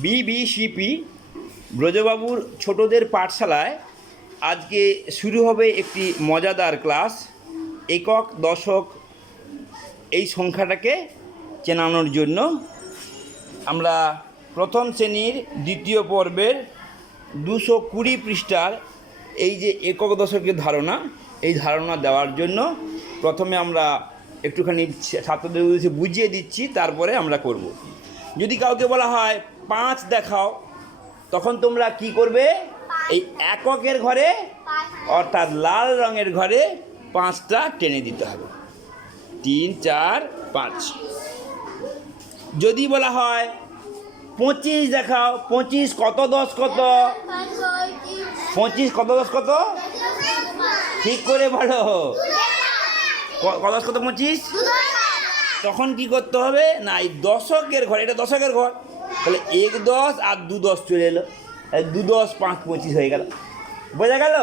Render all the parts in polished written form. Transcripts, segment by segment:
বিবিসিপি ব্রজবাবুর ছোটদের পাঠশালায় আজকে শুরু হবে একটি মজাদার ক্লাস। একক দশক এই সংখ্যাটাকে চেনানোর জন্য আমরা প্রথম শ্রেণীর দ্বিতীয় পর্বের 220 পৃষ্ঠার এই যে একক দশকের ধারণা, এই ধারণা দেওয়ার জন্য প্রথমে আমরা একটুখানি ছাত্রদের উদ্দেশ্যে বুঝিয়ে দিচ্ছি, তারপরে আমরা করব। যদি কাউকে বলা হয় 5 দেখাও, তখন তোমরা কি করবে? এই এককের ঘরে অর্থাৎ লাল রঙের ঘরে 5টা টেনে দিতে হবে। 3, 4, 5। যদি বলা হয় 25 দেখাও, 25 কত 10 কত? 25 কত 10 কত? ঠিক করে বলো। কত 10 কত 25? তখন কি করতে হবে না, এই দশকের ঘর, এটা দশকের ঘর, তাহলে 1 10 আর 2 10 চলে এলো, 2 10 5 25 হয়ে গেল। বোঝা গেল?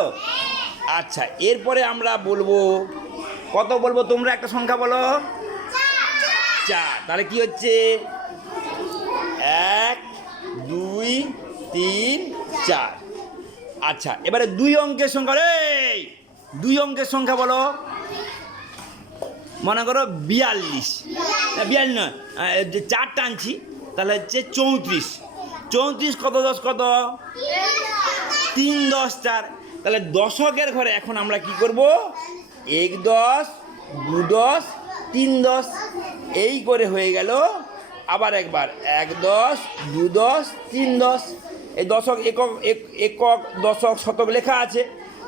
আচ্ছা, এরপরে আমরা বলবো, কত বলবো? তোমরা একটা সংখ্যা বলো। 4। তাহলে কি হচ্ছে? 1 2 3 4। আচ্ছা, এবারে 2 অঙ্কের সংখ্যা। এই 2 অঙ্কের সংখ্যা বলো। মনে করো 42, 42 নয়, 4 টানছি, তাহলে হচ্ছে 34। 34 কত 10 কত? 3 10 4। তাহলে দশকের ঘরে এখন আমরা কি করব? 1 10 2 10 3 10, এই করে হয়ে গেল। আবার একবার 1 10 2 10 3 10। এই দশক একক দশক শতক লেখা আছে,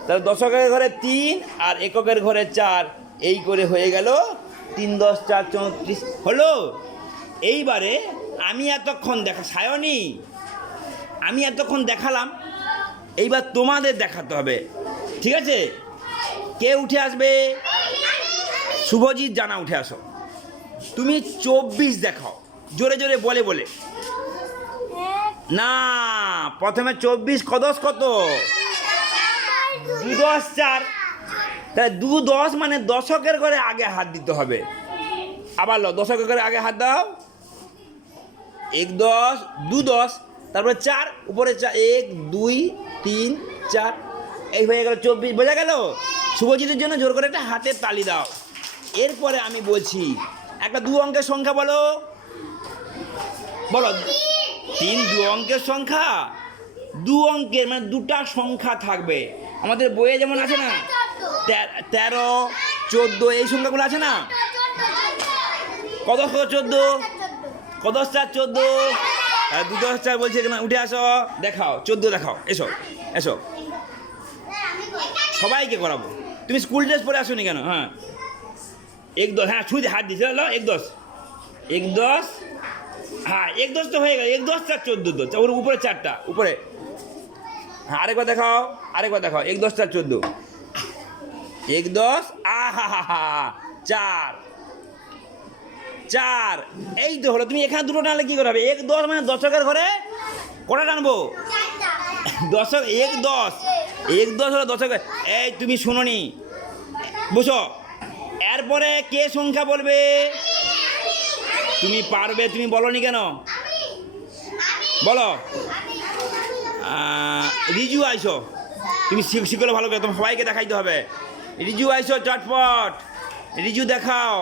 তাহলে দশকের ঘরে 3 আর এককের ঘরে 4, এই করে হয়ে গেল 3 10 4 34 হলো। এইবারে আমি এতক্ষণ সায়নী, আমি এতক্ষণ দেখালাম, এইবার তোমাদের দেখাতে হবে, ঠিক আছে? কে উঠে আসবে? শুভজিৎ, জানা উঠে আসো। তুমি 24 দেখাও, জোরে জোরে বলে বলে। না, প্রথমে 24 কত 10 কত? 2 10 4। তাহলে 2 10 মানে দশকের ঘরে আগে হাত দিতে হবে। আবার দশকের ঘরে আগে হাত দাও। 1 10 2 10, তারপরে 4, উপরে 4, 1 2 3 4, এই হয়ে গেল 24। বোঝা গেল? শুভজিতের জন্য জোর করে একটা হাতের তালি দাও। এরপরে আমি বলছি একটা 2 অঙ্কের সংখ্যা বলো। বলো। 3 2 অঙ্কের সংখ্যা, 2 অঙ্কের মানে 2টা সংখ্যা থাকবে। আমাদের বইয়ে যেমন আছে না 13 14, এই সংখ্যাগুলো আছে না? কত 14? কত 4 14? 2 10 4 বলছে না, উঠে আসো, দেখাও 14 দেখাও। এসো এসো, সবাইকে করাবো। তুমি স্কুল ড্রেস পরে আসো নি কেন? হ্যাঁ 1 10, হ্যাঁ ছুঁয়ে হাত দিয়েছিল। 1 10 1 10, হ্যাঁ 1 10 তো হয়ে গেল। 1 10 4 14, ওর উপরে 4টা উপরে। হ্যাঁ আরেকবার দেখাও, আরেকবার দেখাও। 1 10 4 14, 1 10, আহা হা হা 4 4, এই তো হলো। তুমি এখানে দুটো টানলে কি করে হবে? 1 10 মানে দশকের ঘরে কটা টানবো? দশক 1 10, 1 10 হলো দশকের। এই তুমি শোনোনি, বুঝো? এরপরে কে সংখ্যা বলবে? তুমি পারবে, তুমি বলনি কেন? বলো। রিজু আইসো, তুমি শিখলে ভালো করে, তোমার সবাইকে দেখাইতে হবে। রিজু আইসো চটপট, রিজু দেখাও।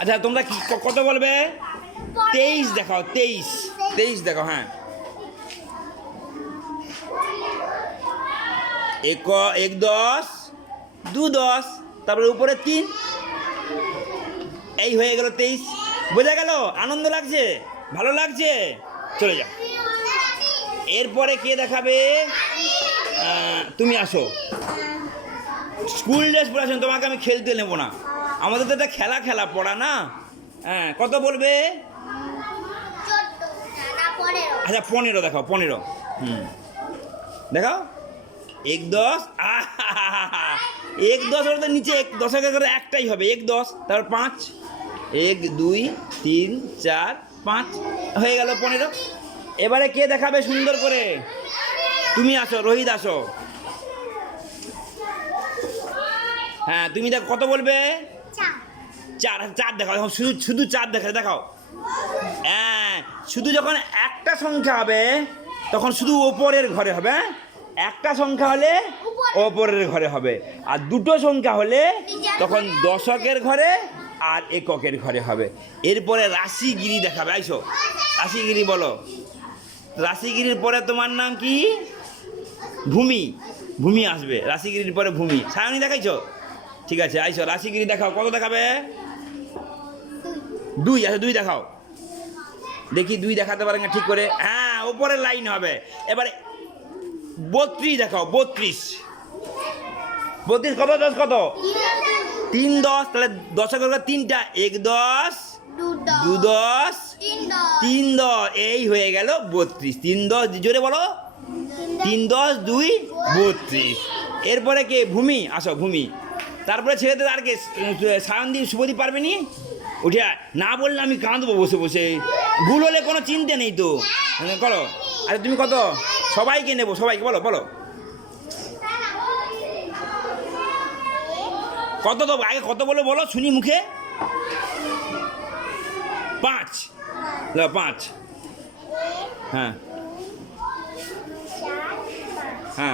আচ্ছা, তোমরা কি কত বলবে? 23 দেখাও। 23 দেখাও। হ্যাঁ 1 10 2 10, তারপরে উপরে 3, এই হয়ে গেল 23। বোঝা গেল? আনন্দ লাগছে? ভালো লাগছে? চলে যাও। এরপরে কে দেখাবে? তুমি আসো, স্কুল ড্রেস পরে আসো, তোমাকে আমি খেলতে নেবো না। আমাদের তো এটা খেলা পড়া না। হ্যাঁ কত বলবে? আচ্ছা 15 দেখাও। 15 দেখাও। 1 10, 1 10 ওর তো নিচে দশকের ঘরে একটাই হবে। 1 10, তারপর 5, 1 2 3 4 5, হয়ে গেল 15। এবারে কে দেখাবে সুন্দর করে? তুমি আসো, রোহিত আসো। হ্যাঁ তুমি দেখো, কত বলবে? 4 4 দেখাও। শুধু 4 দেখাও। হ্যাঁ, শুধু যখন একটা সংখ্যা হবে তখন শুধু ওপরের ঘরে হবে, হ্যাঁ? একটা সংখ্যা হলে ওপরের ঘরে হবে, আর দুটো সংখ্যা হলে তখন দশকের ঘরে আর এককের ঘরে হবে। এরপরে রাশিগিরি দেখাবে, আইসো রাশিগিরি বলো। রাশিগিরির পরে তোমার নাম কি? ভূমি। ভূমি আসবে রাশিগিরির পরে, ভূমি। সায়নী দেখাইছো? ঠিক আছে, আইসো রাশিগিরি দেখাও। কত দেখাবে? 2। আচ্ছা 2 দেখাও, দেখি 2 দেখাতে পারেন না ঠিক করে। হ্যাঁ, ওপরের লাইন হবে। এবারে 32 দেখাও। 32 কত? 10 কত? 3 10। তাহলে দশকের ঘরে 3টা, 1 10 2 10 3 10, এই হয়ে গেল 32। 3 10, জোরে বলো। 3 10 2 32। এরপরে কে? ভূমি। আসো ভূমি। তারপরে ছেলেদের আর কে? সায়নদীপ শুভদীপ পারবে নি? উঠে না বললে আমি কাঁদবো বসে বসে। ভুল হলে কোনো চিন্তা নেই তো, করো। আরে তুমি কত? সবাইকে নেবো, সবাইকে বলো বলো। কত দেবো আগে? কত বলো বলো শুনি মুখে। 5। 5। হ্যাঁ হ্যাঁ।